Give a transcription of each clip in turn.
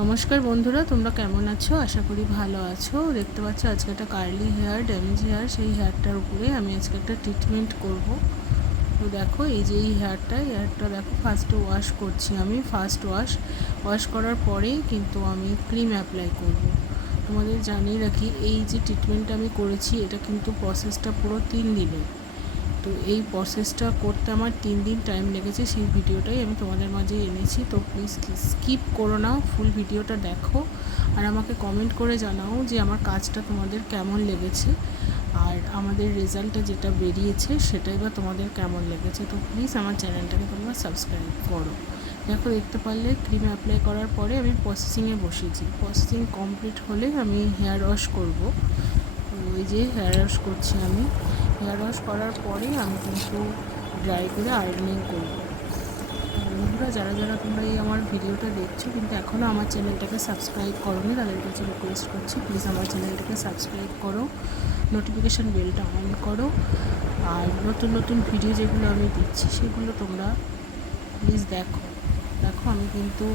নমস্কার বন্ধুরা, তোমরা কেমন আছো? আশা করি ভালো আছো। দেখতে পাচ্ছ আজকে একটা কার্লি হেয়ার, ড্যামেজ হেয়ার, সেই হেয়ারটার উপরে আমি আজকে একটা ট্রিটমেন্ট করব। তো দেখো, এই যে এই হেয়ারটা দেখো, ফার্স্টে ওয়াশ করছি আমি। ওয়াশ করার পরেই কিন্তু আমি ক্রিম অ্যাপ্লাই করব। তোমাদের জানিয়ে রাখি, এই যে ট্রিটমেন্টটা আমি করেছি, এটা কিন্তু প্রসেসটা পুরো 3 দিনের। তো এই প্রসেসটা করতে আমার 3 দিন টাইম লেগেছে, সেই ভিডিওটাই আমি তোমাদের মাঝে এনেছি। তো প্লিজ স্কিপ করো না, ফুল ভিডিওটা দেখো আর আমাকে কমেন্ট করে জানাও যে আমার কাজটা তোমাদের কেমন লেগেছে আর আমাদের রেজাল্টটা যেটা বেরিয়েছে সেটাই বা তোমাদের কেমন লেগেছে। তো প্লিজ আমার চ্যানেলটাকে তোমরা সাবস্ক্রাইব করো। দেখো, দেখতে পারলে ক্রিম অ্যাপ্লাই করার পরে আমি প্রসেসিংয়ে বসিয়েছি। প্রসেসিং কমপ্লিট হলে আমি হেয়ার ওয়াশ করব। ওই যে হেয়ার ওয়াশ করছি আমি। হেয়ার ওয়াশ করার পরে আমি কিন্তু ড্রাই করে আয়রনিং করব। বন্ধুরা, যারা যারা তোমরা এই আমার ভিডিওটা দেখছো কিন্তু এখনও আমার চ্যানেলটাকে সাবস্ক্রাইব করোনি, তাদের কাছে রিকোয়েস্ট করছি, প্লিজ আমার চ্যানেলটাকে সাবস্ক্রাইব করো, নোটিফিকেশান বেলটা অন করো। আর নতুন নতুন ভিডিও যেগুলো আমি দিচ্ছি সেগুলো তোমরা প্লিজ দেখো। আমি কিন্তু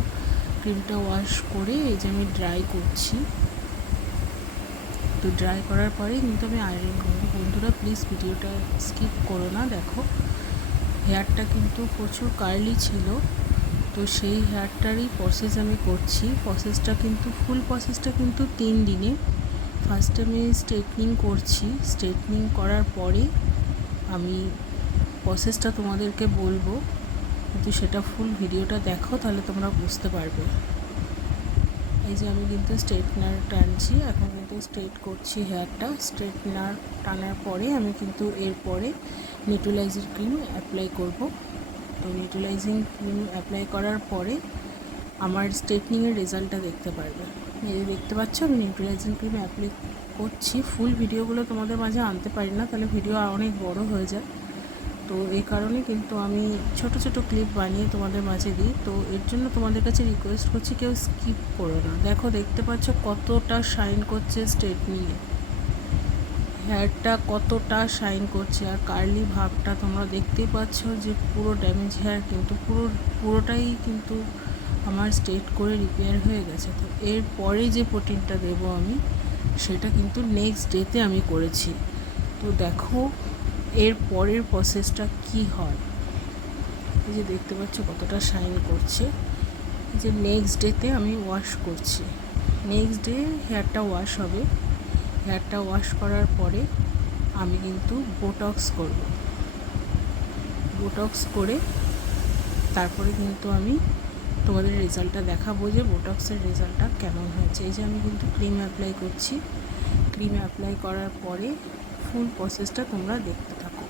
ক্রিমটা ওয়াশ করে এই যে আমি ড্রাই করছি। তো ড্রাই করার পরেই কিন্তু আমি আয়রন করবো। বন্ধুরা, প্লিজ ভিডিওটা স্কিপ করো না। দেখো, হেয়ারটা কিন্তু প্রচুর কার্লি ছিল, তো সেই হেয়ারটারই প্রসেস আমি করছি। ফুল প্রসেসটা কিন্তু 3 দিনে। ফার্স্টে আমি স্ট্রেটনিং করছি। স্ট্রেটনিং করার পরে আমি প্রসেসটা তোমাদেরকে বলবো, কিন্তু সেটা ফুল ভিডিওটা দেখো, তাহলে তোমরা বুঝতে পারবে। এই যে আমি কিন্তু স্ট্রেটনার টানছি, এখন কিন্তু স্ট্রেট করছি হেয়ারটা। স্ট্রেটনার টানার পরে আমি কিন্তু এরপরে নিউট্রালাইজিং ক্রিম অ্যাপ্লাই করব। তো নিউট্রালাইজিং ক্রিম অ্যাপ্লাই করার পরে আমার স্ট্রেটনিংয়ের রেজাল্টটা দেখতে পারবে। এই দেখতে পাচ্ছ আমি নিউট্রালাইজিং ক্রিম অ্যাপ্লাই করছি। ফুল ভিডিওগুলো তোমাদের মাঝে আনতে পারি না, তাহলে ভিডিও অনেক বড় হয়ে যায়। তো এই কারণে কিন্তু আমি ছোট ছোট ক্লিপ বানিয়ে তোমাদের মাঝে দিই। তো এর জন্য তোমাদের কাছে রিকোয়েস্ট করছি, কেউ স্কিপ করো না। দেখো, দেখতে পাচ্ছ কতটা শাইন করছে স্ট্রেটনিংয়ে, হেয়ারটা কতটা শাইন করছে। আর কার্লি ভাবটা তোমরা দেখতেই পাচ্ছ যে পুরো ড্যামেজ হেয়ার কিন্তু পুরোটাই কিন্তু আমার স্ট্রেট করে রিপেয়ার হয়ে গেছে। তো এরপরে যে প্রোটিনটা দেবো আমি, সেটা কিন্তু নেক্সট ডেতে আমি করেছি। তো দেখো এর পরের প্রসেসটা কি হয়। এই যে দেখতে পাচ্ছ কতটা শাইন করছে। এই যে নেক্সট ডেতে আমি ওয়াশ করছি। নেক্সট ডে হেয়ারটা ওয়াশ হবে। হেয়ারটা ওয়াশ করার পরে আমি কিন্তু বোটক্স করব। বোটক্স করে তারপরে কিন্তু আমি তোমাদের রেজাল্টটা দেখাবো যে বোটক্সের রেজাল্টটা কেমন হয়েছে। এই যে আমি কিন্তু ক্রিম অ্যাপ্লাই করছি। ক্রিম অ্যাপ্লাই করার পরে ফুল প্রসেসটা তোমরা দেখতে থাকো।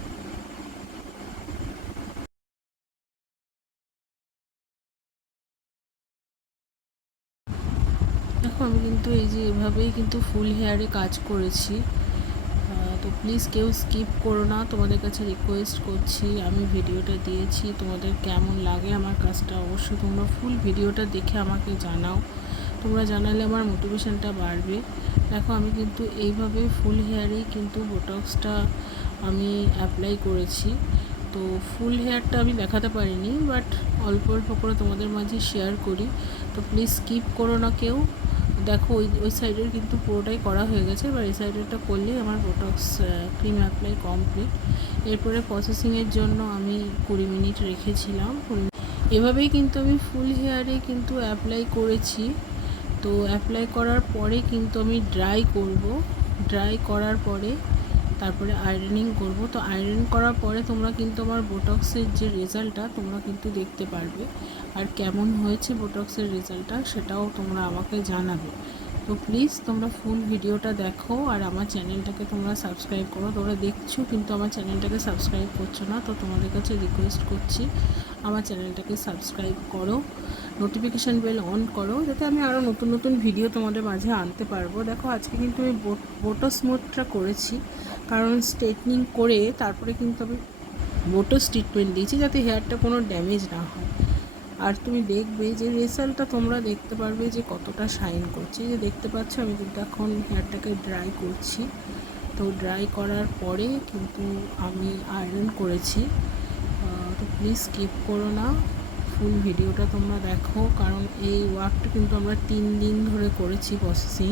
দেখো, আমি কিন্তু এই যে এভাবেই কিন্তু ফুল হেয়ারে কাজ করেছি। তো প্লিজ কেউ স্কিপ করো না, তোমাদের কাছে রিকোয়েস্ট করছি। আমি ভিডিওটা দিয়েছি, তোমাদের কেমন লাগে আমার কাজটা অবশ্যই তোমরা ফুল ভিডিওটা দেখে আমাকে জানাও। তোমরা জানালে আমার মোটিভেশনটা বাড়বে। দেখো, আমি কিন্তু এইভাবে ফুল হেয়ারেই কিন্তু বোটক্সটা আমি অ্যাপ্লাই করেছি। তো ফুল হেয়ারটা আমি দেখাতে পারিনি, বাট অল্প অল্প করে তোমাদের মাঝে শেয়ার করি। তো প্লিজ স্কিপ করো না কেউ। দেখো, ওই সাইডের কিন্তু পুরোটাই করা হয়ে গেছে, এবার এই সাইডেরটা করলেই আমার বোটক্স ক্রিম অ্যাপ্লাই কমপ্লিট। এরপরে প্রসেসিংয়ের জন্য আমি 20 মিনিট রেখেছিলাম। এভাবেই কিন্তু আমি ফুল হেয়ারে কিন্তু অ্যাপ্লাই করেছি। তো অ্যাপ্লাই করার পরে কিন্তু আমি ড্রাই করব। ড্রাই করার পরে তারপরে আয়রনিং করব। তো আয়রন করার পরে তোমরা কিন্তু আমার বোটক্সের যে রেজাল্টটা তোমরা কিন্তু দেখতে পারবে। আর কেমন হয়েছে বোটক্সের রেজাল্টটা সেটাও তোমরা আমাকে জানাবে। তো প্লিজ তোমরা ফুল ভিডিওটা দেখো আর আমার চ্যানেলটাকে তোমরা সাবস্ক্রাইব করো। তোমরা দেখছো কিন্তু আমার চ্যানেলটাকে সাবস্ক্রাইব করছো না, তো তোমাদের কাছে রিকোয়েস্ট করছি আমার চ্যানেলটাকে সাবস্ক্রাইব করো, নোটিফিকেশান বেল অন করো, যাতে আমি আরও নতুন নতুন ভিডিও তোমাদের মাঝে আনতে পারবো। দেখো, আজকে কিন্তু আমি বোটো স্মুথটা করেছি, কারণ স্ট্রেটনিং করে তারপরে কিন্তু আমি বোটোস ট্রিটমেন্ট দিয়েছি যাতে হেয়ারটা কোনো ড্যামেজ না হয়। আর তুমি দেখবে যে রেজাল্টটা তোমরা দেখতে পারবে যে কতটা শাইন করছে। যে দেখতে পাচ্ছ আমি কিন্তু এখন হেয়ারটাকে ড্রাই করছি। তো ড্রাই করার পরে কিন্তু আমি আয়রন করেছি। তো প্লিজ স্কিপ করো না, ফুল ভিডিওটা তোমরা দেখো, কারণ এই ওয়ার্কটা কিন্তু আমরা 3 দিন ধরে করেছি প্রসেসিং।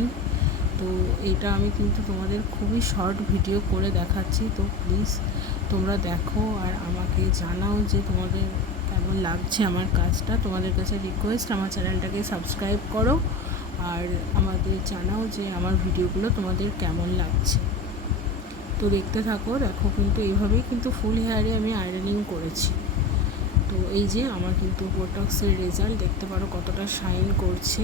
তো এটা আমি কিন্তু তোমাদের খুবই শর্ট ভিডিও করে দেখাচ্ছি। তো প্লিজ তোমরা দেখো আর আমাকে জানাও যে তোমাদের কেমন লাগছে আমার কাজটা। তোমাদের কাছে রিকোয়েস্ট, আমার চ্যানেলটাকে সাবস্ক্রাইব করো আর আমাদের জানাও যে আমার ভিডিওগুলো তোমাদের কেমন লাগছে। তো দেখতে থাকো। দেখো কিন্তু এইভাবেই কিন্তু ফুল হেয়ারে আমি আয়রনিং করেছি। তো এই যে আমার কিন্তু বোটক্সের রেজাল্ট দেখতে পারো কতটা শাইন করছে।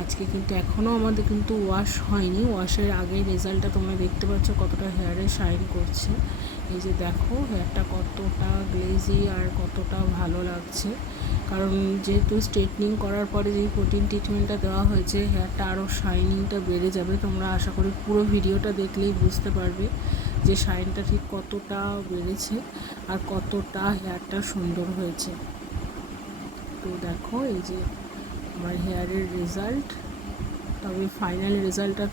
আজকে কিন্তু এখনও আমাদের কিন্তু ওয়াশ হয়নি, ওয়াশের আগে রেজাল্টটা তোমরা দেখতে পাচ্ছ কতটা হেয়ারে শাইন করছে। এই যে দেখো হেয়ারটা কতটা গ্লেজি আর কতটা ভালো লাগছে, কারণ যেহেতু স্ট্রেটনিং করার পরে যেই প্রোটিন ট্রিটমেন্টটা দেওয়া হয়েছে, হেয়ারটা আরও শাইনিংটা বেড়ে যাবে। তোমরা আশা করি পুরো ভিডিওটা দেখলেই বুঝতে পারবে যে শাইনটা ঠিক কতটা বেড়েছে আর কতটা হেয়ারটা সুন্দর হয়েছে। তো দেখো এই যে আমার হেয়ারের রেজাল্ট। তবে ফাইনাল রেজাল্টটা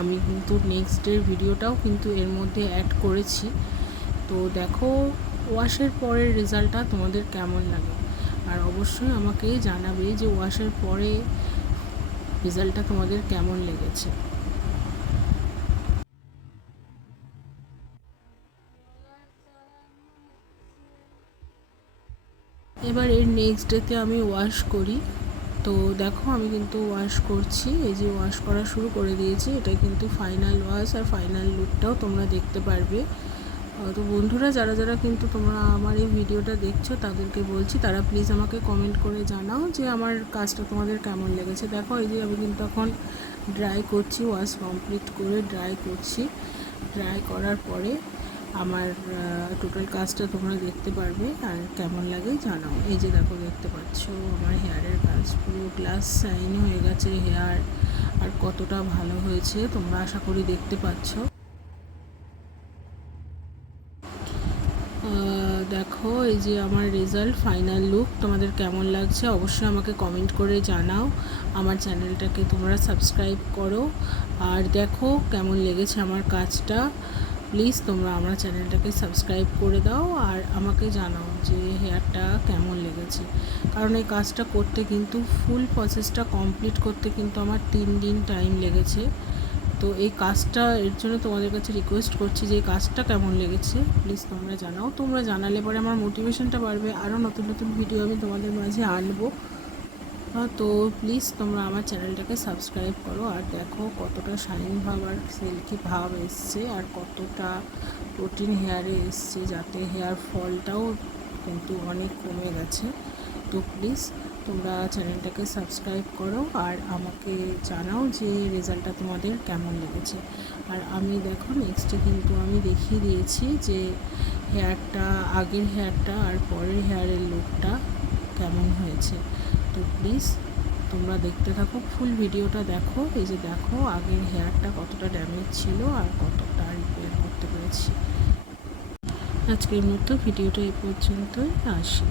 আমি কিন্তু নেক্সট ডের ভিডিওটাও কিন্তু এর মধ্যে অ্যাড করেছি। তো দেখো ওয়াশের পরের রেজাল্টটা তোমাদের কেমন লাগে, আর অবশ্যই আমাকে জানাবে যে ওয়াশের পরে রেজাল্টটা তোমাদের কেমন লেগেছে। এবার এর নেক্সট ডেতে আমি ওয়াশ করি। তো দেখো আমি কিন্তু ওয়াশ করছি, এই যে ওয়াশ করা শুরু করে দিয়েছি। এটা কিন্তু ফাইনাল ওয়াশ আর ফাইনাল লুকটাও তোমরা দেখতে পারবে। তো বন্ধুরা যারা যারা কিন্তু তোমরা আমার এই ভিডিওটা দেখছো তাদেরকে বলছি তারা প্লিজ আমাকে কমেন্ট করে জানাও যে আমার কাজটা তোমাদের কেমন লেগেছে। দেখো এই যে আমি কিন্তু এখন ড্রাই করছি, ওয়াশ কমপ্লিট করে ড্রাই করছি। ড্রাই করার পরে আমার টোটাল কাজটা তোমরা দেখতে পারবে আর কেমন লাগে জানাও। এই যে দেখো দেখতে পাচ্ছ আমার হেয়ারের কাজ পুরো গ্লাস শাইন হয়ে গেছে হেয়ার, আর কতটা ভালো হয়েছে তোমরা আশা করি দেখতে পাচ্ছ। দেখো এই যে আমার রেজাল্ট ফাইনাল লুক তোমাদের কেমন লাগছে অবশ্যই আমাকে কমেন্ট করে জানাও। আমার চ্যানেলটাকে তোমরা সাবস্ক্রাইব করো আর দেখো কেমন লেগেছে আমার কাজটা। প্লিজ তোমরা আমার চ্যানেলটাকে সাবস্ক্রাইব করে দাও আর আমাকে জানাও যে হেয়ারটা কেমন লেগেছে, কারণ এই কাজটা করতে কিন্তু ফুল প্রসেসটা কমপ্লিট করতে কিন্তু আমার 3 দিন টাইম লেগেছে। তো এই কাজটা এর জন্য তোমাদের কাছে রিকোয়েস্ট করছি যে এই কাজটা কেমন লেগেছে প্লিজ তোমরা জানাও। তোমরা জানালে পরে আমার মোটিভেশনটা বাড়বে, আরও নতুন নতুন ভিডিও আমি তোমাদের মাঝে আনবো। তো প্লিজ তোমরা আমার চ্যানেলটাকে সাবস্ক্রাইব করো আর দেখো কতটা শাইন ভাব আর সিল্কি ভাব এসছে আর কতটা প্রোটিন হেয়ারে এসছে, যাতে হেয়ার ফলটাও কিন্তু অনেক কমে গেছে। তো প্লিজ তোমরা চ্যানেলটাকে সাবস্ক্রাইব করো আর আমাকে জানাও যে রেজাল্টটা তোমাদের কেমন লেগেছে। আর আমি দেখো নেক্সটে কিন্তু আমি দেখিয়ে দিয়েছি যে হেয়ারটা, আগের হেয়ারটা আর পরের হেয়ারের লুকটা কেমন হয়েছে। তো প্লিজ তোমরা দেখতে থাকো, ফুল ভিডিওটা দেখো। এই যে দেখো আগের হেয়ারটা কতটা ড্যামেজ ছিল আর কতটা রিপেয়ার করতে পেরেছি। আজকের মতো ভিডিওটা এই পর্যন্তই, আসি।